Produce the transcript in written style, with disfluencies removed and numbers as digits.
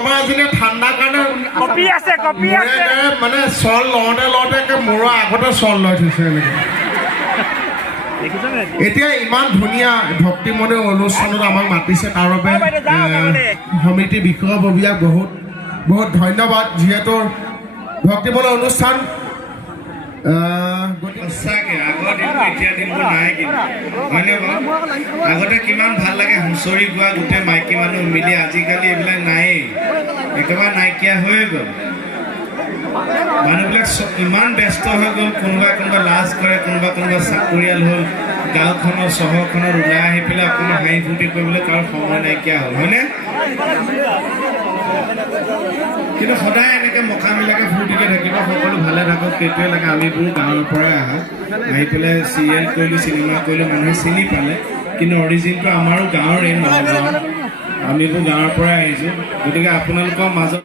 ঠাণ্ডা কাৰণে কপি আছে মানে চল লওঁতে মূৰৰ আগতে চল লৈ থৈছে এনেকৈ। এতিয়া ইমান ধুনীয়া ভক্তিমণি অনুষ্ঠানত আমাক মাতিছে তাৰ বাবে সমিতি বিষয়ববীয়াক বহুত বহুত ধন্যবাদ। যিহেতু ভক্তিমণি অনুষ্ঠান সঁচাকে আগৰ দিনটো এতিয়া দিনটো নাই কিন্তু হয়নে বাৰু? আগতে কিমান ভাল লাগে হুঁচৰি গোৱা গোটেই মাইকী মানুহ মিলি, আজিকালি এইবিলাক নায়েই, একেবাৰে নাইকিয়া হৈ গ'ল। মানুহবিলাক ইমান ব্যস্ত হৈ গ'ল, কোনোবা লাজ কৰে, কোনোবা চাকৰিয়াল হ'ল, গাঁওখনৰ চহৰখনত ওলাই আহি পেলাই অকণমান হাঁহি ফূৰ্তি কৰিবলৈ কাৰো সময় নাইকিয়া হ'ল, হয়নে? কিন্তু সদায় এনেকৈ মকামিলাকে ফূৰ্তিকৈ থাকিব, সকলো ভালে থাকক, সেইটোৱে লাগে। আমিবোৰ গাঁৱৰ পৰাই আহি পেলাই চিৰিয়েল কৰিলোঁ, চিনেমা কৰিলোঁ, মানুহে চিনি পালে, কিন্তু অৰিজিনটো আমাৰো গাঁৱৰে নগাঁও, আমিবোৰ গাঁৱৰ পৰাই আহিছোঁ। গতিকে আপোনালোকৰ মাজত